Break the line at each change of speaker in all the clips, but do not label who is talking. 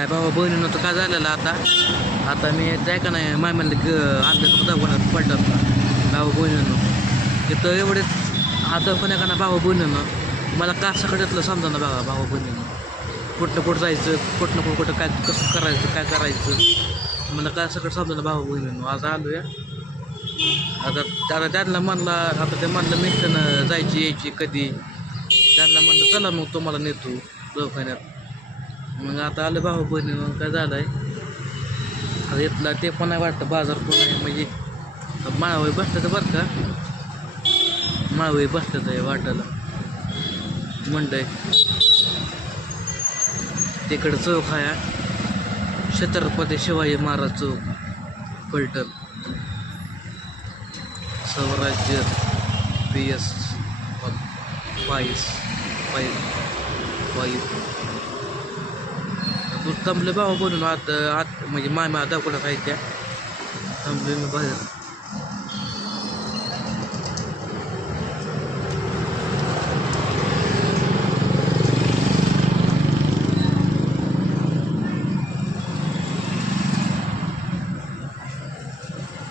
काय बाबा बहिणीनं तर काय झालेलं आता? आता मी जाय का नाही म्हणलं ग आणलं तर दाखवणार पडलं. बाबा बहिणीनं. तिथं एवढे आता पण का ना बाबा बहिणीनं? मला का सगळ्यातलं समजा ना बाबा भावा बहिणीनं? कुठलं कुठं जायचं कुठलं कुठं कुठं काय कसं करायचं काय करायचं? मला काय सगळं समजा ना भावा बहिणीनं? आज आलो या आता आता त्यांना म्हणला आता ते म्हणलं मित्रानं जायची यायची कधी? त्यांना म्हणलं चला मग तुम्हाला नेतो दवाखान्यात. मग आता आलं भाऊ मग काय झालं आहे आता इथला ते पण आहे वाटतं बाजार पण आहे म्हणजे माळवई बसतात बरं का? माळवई बसतात आहे वाटायला. म्हणतंय तिकडं चौक आहे छत्रपती शिवाजी महाराज चौक फलटण. स्वराज्य पी एस बाईस बाईस बाईस तू थांबले बाबा हो, बनून आत आत म्हणजे मामा दाखवला काय त्या. तंबले मी बाहेर.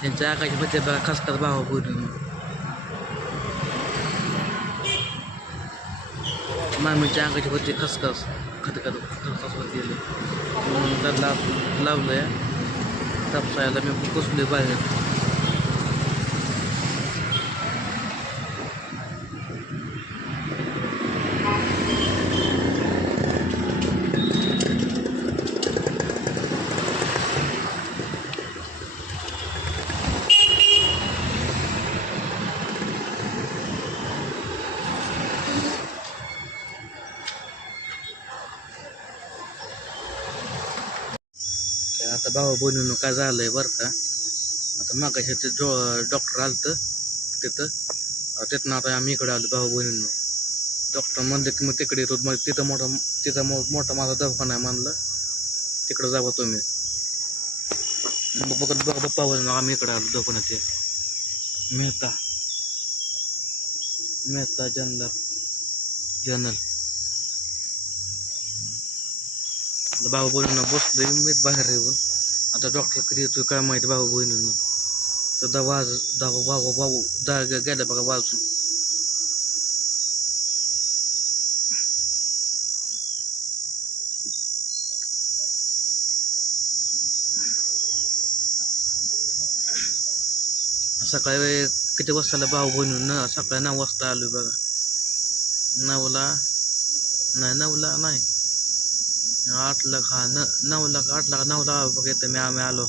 त्यांच्या आकाशी होते बघा खसखस भावा हो, बोलून. मामीच्या अंगाची होती खसखस खतखत खतखत खसखस होत गेले म्हणून त्याला लावलं आहे तापसायला मी पुसले बाहेर काय आता भावा बहिणीनं काय झालंय बरं का आता मागाशी ते डॉ डॉक्टर आलं तर तिथं तिथनं आता आम्ही इकडे आलो भाऊ बहिणीनं डॉक्टर म्हणले की मग तिकडे येतो मग तिथं मोठा तिथं मो मोठा माझा दवाखाना आहे म्हणलं तिकडं जावा तुम्ही. मग बघत बघ बाप्पा बनून आम्ही इकडे आलो दवाखान्यात. ते मेहता मेहता जनरल जनरल. भाऊ बोलून बसलोय मी बाहेर येऊन. आता डॉक्टर कधी येतोय काय माहिती भाऊ बहिणीनं तर दा वाज दा भाऊ भाऊ दा गे- गेला बघा वाजून सकाळी किती वाजताला भाऊ बहिणीनं सकाळी नऊ वाजता आलोय बघा नऊला नाही नऊला नाही आठ लाख हा न नऊ लाख आठ लाख नऊ लाख बघ येतं मी आम्ही आलो.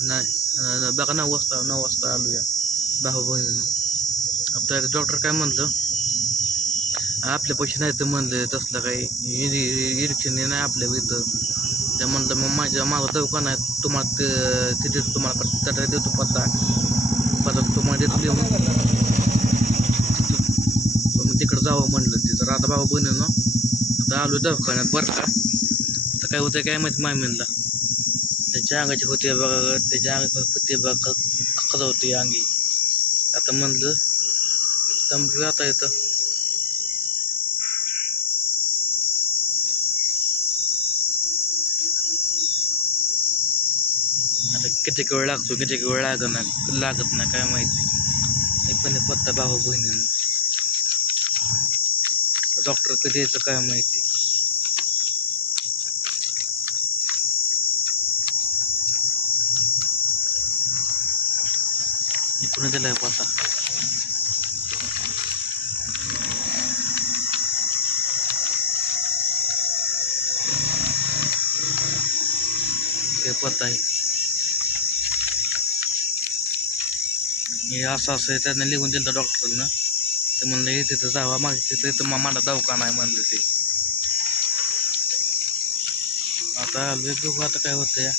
नाही न- बघा नऊ वाजता नऊ वाजता आलो या भाऊ बहिणीनं. आता डॉक्टर काय म्हणलं? आपले पैसे नाही तर म्हणले तसलं काही इरिक्शन नाही आपल्या इथं. ते म्हणलं मग माझ्या माझा दवाखाना आहे तुम्हाला ते तिथे तुम्हाला पत्ता देतो पत्ता. पत्ता तुम्हाला देतो लिहून. मग तिकडं जावं म्हणलं तिथं आता भाऊ बहिणीनं. आता आलो दवाखान्यात बरं का? आता काय होतं काय माहिती मामीला. त्याच्या अंगाची होते बघा त्याच्या अंगा होते बघा खत होती अंगी. आता म्हणलं तंबू आता येतं आता किती वेळ लागतो किती वेळ लागत नाही लागत नाही काय माहिती. एक पण पत्ता भाऊ बहिणी डॉक्टर कधी यायचं काय माहिती? कुणी दिलाय पत्ता हे पत्ता आहे. हे असं असं आहे त्यांना लिहून दिलं डॉक्टरनं ते म्हणलं हे तिथं जावा मागे तिथं तर मा- मला दवाखाना आहे म्हणलं ते. आता आलोय बघू आता काय होतं या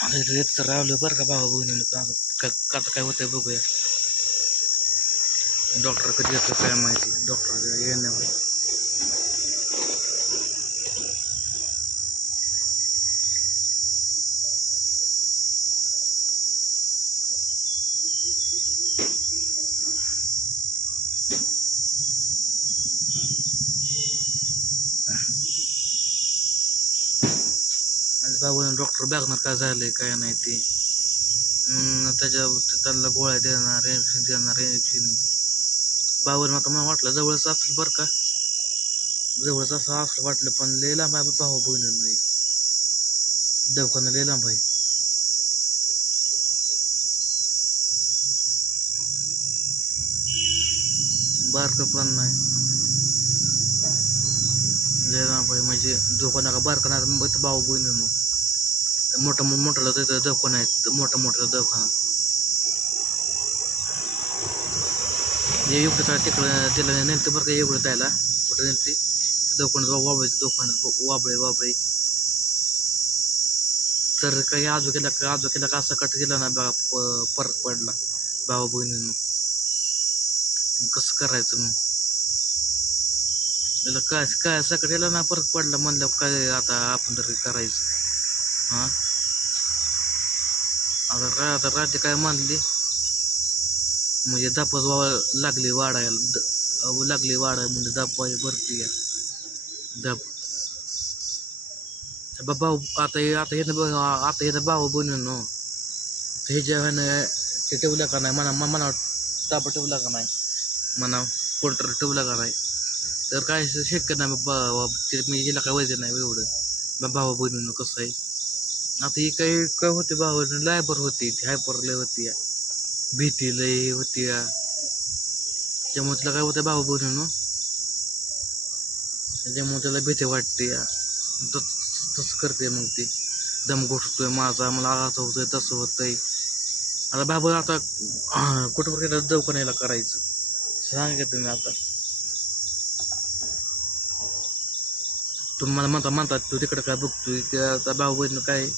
आता इथं येत तर राहिलं बरं का भावा बहिणीनं. का आता काय होतंय बघूया. डॉक्टर कधी येतो काय माहिती. डॉक्टर येण्यावर. बाबा डॉक्टर बघणार काय झालंय काय नाही ते मग त्याच्या त्यांना गोळ्या देणार इंजेक्शन देणार इंजेक्शन बाबाला आता मला वाटलं जवळच असेल बरं का जवळच असं असं वाटलं पण लय लांब आहे भाऊ बहिणी नाही दवाखाना लय लांब आहे बारकं पण नाही लय लांब आहे म्हणजे दवाखाना का बारका नाही मग इथं भाऊ बहिणी मोठा मोठाला तिथं दवाखाना आहेत. मोठा मोठा दवाखाना हे एवढं तिकडं तिला नेलं बरं का एवढं त्याला कुठं नेलती? दवाखान्यात वाबळीचं दवाखान्यात. वाबळे वाबळे. तर काही आजू केला का आजू केला का असा कट केला ना बघा फरक पडला. भावा बहिणीनं. कसं करायचं मग? त्याला काय काय सकट केला ना फरक पडला. म्हणलं काय आता आपण तरी करायचं? हां. आता काय आता रात्री काय मानली म्हणजे दापच वा लागली वाढायला द- लागली वाढाय म्हणजे दाप भरती दाप बा- भाऊ आता आता हे आता हे भाऊ बनून हे जे ते ठेवलं का नाही? म्हणा मना ताप ठेवला का नाही? म्हणा कोणतर ठेवला का नाही? तर काय शक्य नाही बा बा- ते मी हिला काय वैद्य नाही एवढं. बा भावा बनून कसं आहे? आता ही काही काय होते भाऊ लायबर होती हायपर लय होती. या. भीती लय होती. या. त्यामुळे तिला काय होतं भाऊ बनून त्यामुळे त्याला भीती वाटते. या तस- तसं करते मग ती. दम घुसतोय माझा मला असं होतंय तसं होतंय. आता बाबा आता कुठं गेलं दवखान्याला करायचं. सांगा तुम्ही आता. तुम्ही मला म्हणता म्हणतात तू तिकडं काय बघतोय? की आता भाऊ बहीण काय?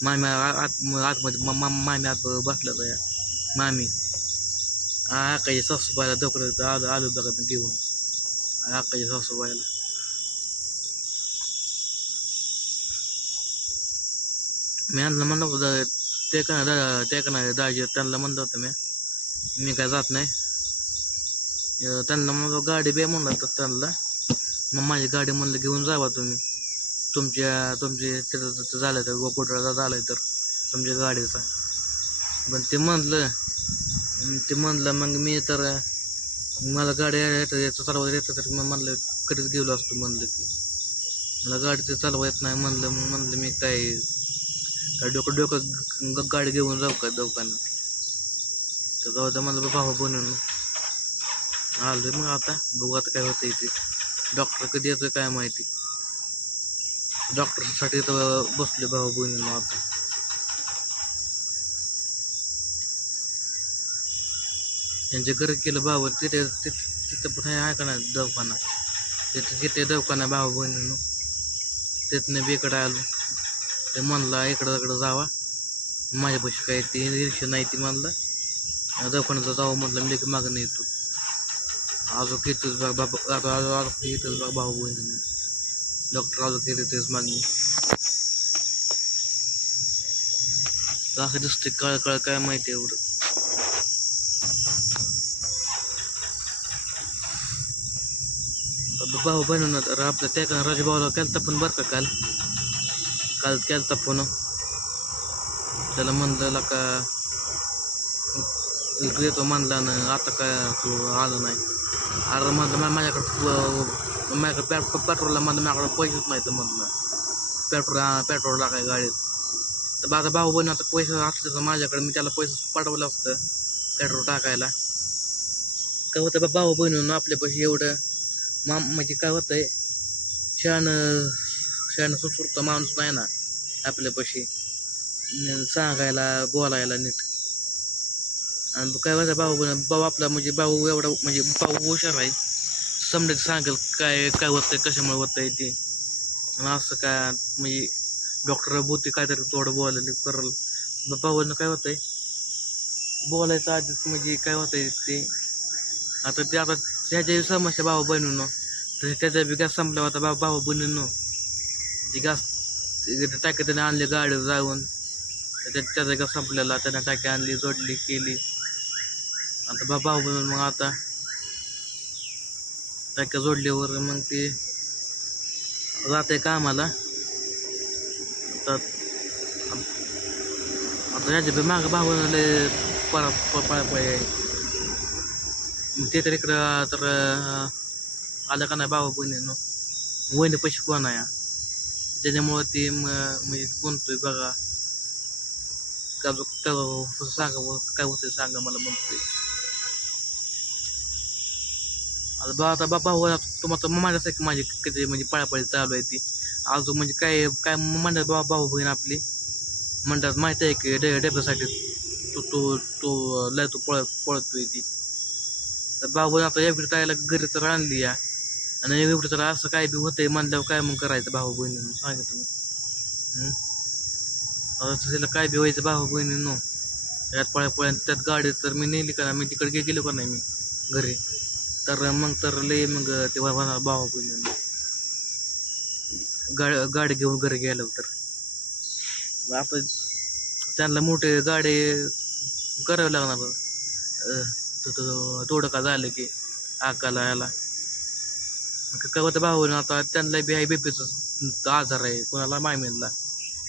मामी आत आतमध्ये मा- मामी आत बसल्या या मामी आकाच्या सासूबाईला दवाखान्यात आलो आलो बघा मी घेऊन. आकाच्या सासूबाईला. मी यांना म्हणलं होतं ते का दा ते का दाजी त्यांना म्हणलं होतं मी. मी काय जात नाही. त्यांना म्हणलं गाडी बे म्हणलं तर त्यांना. मग माझी गाडी म्हणलं घेऊन जावा तुम्ही. तुमच्या तुमचे तिथं झालं तर गोकुळला झालं तर तुमच्या गाडीचा. पण ते म्हणलं ते म्हणलं मग मी तर मला गाडी येतं याचं चालवता येतं तर मग म्हणलं कधीच गेलो असतो म्हणलं की. मला गाडी ते चालवा येत नाही म्हणलं मग म्हणलं मी काय काय डोकं डोकं ग- गाडी घेऊन जाऊ का दवाखान्यात? तर जाऊ द्या मला भावा बनवून आलो मग आता बघू आता काय होतं इथे डॉक्टर कधी येतोय काय माहिती. डॉक्टरसाठी तर बसले भाऊ बनवून आता. त्यांचे घर केलं भाऊ तिथे तिथं पण आहे का नाही दवाखाना? तिथे तिथे दवाखाना भाऊ बहिणीनं. तिथनं बेकडं आलो. ते म्हणला इकडं तिकडं जावा. माझ्यापाशी काय ती रिक्षा नाही ती म्हणला. दवाखान्यात जावं म्हटलं मी लेखी मागं येतो. अजून येतोच बाबा आजो अजून अजून येतोच बा भाऊ बहिणी डॉक्टर अजून केले तेच मागणी असं दिसते काळ काळ काय माहिती एवढं आता भाऊ बनवणार तर आपल्या त्या का राजभाऊला केलता पण बरं का काल काल केलता फोन त्याला म्हणलं का येतो म्हणला ना आता काय तू आलं नाही अरे म्हणलं माझ्याकडे माझ्याकडं माझ्याकडे पेट्रोल पेट्रोलला म्हणलं माझ्याकडे पैसेच नाही तर म्हणलं पेट्रोल पेट्रोल टाकाय गाडीत. तर माझा भाऊ बहिण आता पैसे असले तर माझ्याकडे मी त्याला पैसे पाठवलं असतं पेट्रोल टाकायला. काय होतं बा भाऊ बहिणून आपल्या पैसे एवढं मा म्हणजे काय होतंय शहाणं शहाणं सुटसुटता माणूस नाही ना आपल्यापाशी सांगायला बोलायला नीट. आणि काय होतं भाऊ बहिण भाऊ आपला म्हणजे भाऊ एवढा म्हणजे भाऊ हुशार आहे. समजा सांगेल काय काय होतंय कशामुळे होतंय ते. आणि असं काय म्हणजे डॉक्टर बोलते काहीतरी थोडं बोलायला करल. भाऊनं काय होतंय? बोलायचं आधीच म्हणजे काय होतंय ते. आता ते आता त्याच्या समस्या बाबा बनवून तर त्याचा बी गॅस संपला होता भाऊ भाऊ बनवून ती गॅस टाक्या त्याने आणली गाडी जाऊन. त्याच्या त्याचा गॅस संपलेला त्याने टाकी आणली जोडली केली. आता बाबा भाऊ बनवून मग आता टाक्या जोडल्यावर मग ते जाते कामाला. तर याच्या बी मागं भावानं लय पळा पळा आहे मग ते तर इकडं तर आलं का नाही बाबा बहिणीनं? वहिनी पैसे कोण आहे? त्याच्यामुळं ते म- म्हणजे म्हणतोय बघा. का सांगा काय होतं सांगा मला म्हणतोय. आता बा आता बाबा हो तुम्हाला माझ्यासारखी माझी किती म्हणजे पळापळी चालू आहे ती. अजून म्हणजे काय काय म्हणतात बाबा भाऊ बहीण आपली. म्हणतात माहिती आहे की डे डेब्यासाठी तो तो तो लय तो पळ पळतोय ती. तर भाऊ आता एवढी ताईला घरी तर आणली या. आणि एवढी तर असं काय बी होतंय म्हणल्यावर काय मग करायचं भाऊ बहिणीनं सांगा तुम्ही आता तिला काय बी व्हायचं भाऊ बहिणीनं. त्यात पळ्या पळ्या त्यात गाडी तर मी नेली का मी तिकडे गेलो का नाही मी घरी. तर मग तर लय मग ते होणार भाऊ बहिणीनं गाडी घेऊन घरी गेलो तर. आपण त्यांना मोठे गाडी करावे लागणार अं, थोडं का झालं की आकाला याला. कवा काय भाऊ आता त्यांना बी आहे बीपीचं आजार आहे कोणाला मायमेनला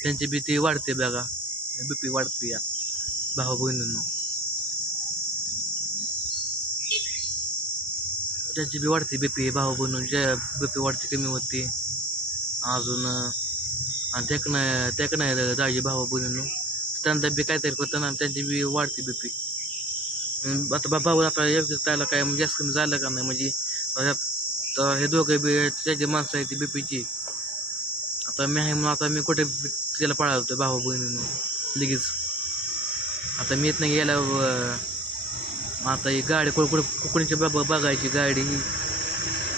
त्यांची भीती वाढते बघा. बीपी वाढते या भाऊ बहिणींना. त्यांची बी वाढते बीपी भाऊ बहिणींच्या बीपी वाढते कमी होते. अजून अं, आणि त्याकडनं त्याकडनं दाजी भाऊ बहिणींनो त्यांना बी काहीतरी होतं ना त्यांची बी वाढते बीपी आता बा- भाऊ आता एक त्याला काय म्हणजे जास्त कमी झालं का नाही म्हणजे आता हे दोघे बी त्याची माणसं आहे ती बीपीची आता मी आहे म्हणून आता मी कुठे बी त्याला पळावतो भाऊ बहिणीनं लगेच. आता मी येत नाही आता ही गाडी कुठे कुठे कुणीची बघायची गाडी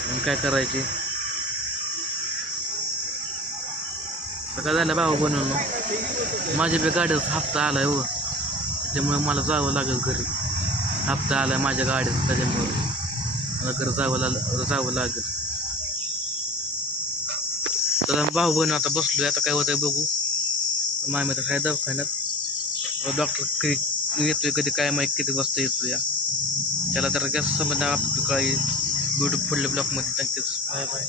आणि काय करायची? तर काय झालं भाऊ बनवून माझ्या बी गाडीचा हप्ता आलाय हो. त्याच्यामुळे मला जावं लागेल घरी. हप्ता आलाय माझ्या गाडीचा त्याच्यामुळे. मला घरी जावं लाग जावं लागेल. तर भाऊ बहीण आता बसलोय. आता काय होतंय बघू. मामी तर काय दवाखान्यात. डॉक्टर येतोय कधी काय माहीत किती वाजता येतो या त्याला तर गॅस समजणार आपली काही ब्युटी फुडल्या ब्लॉकमध्ये नक्कीच बाय बाय.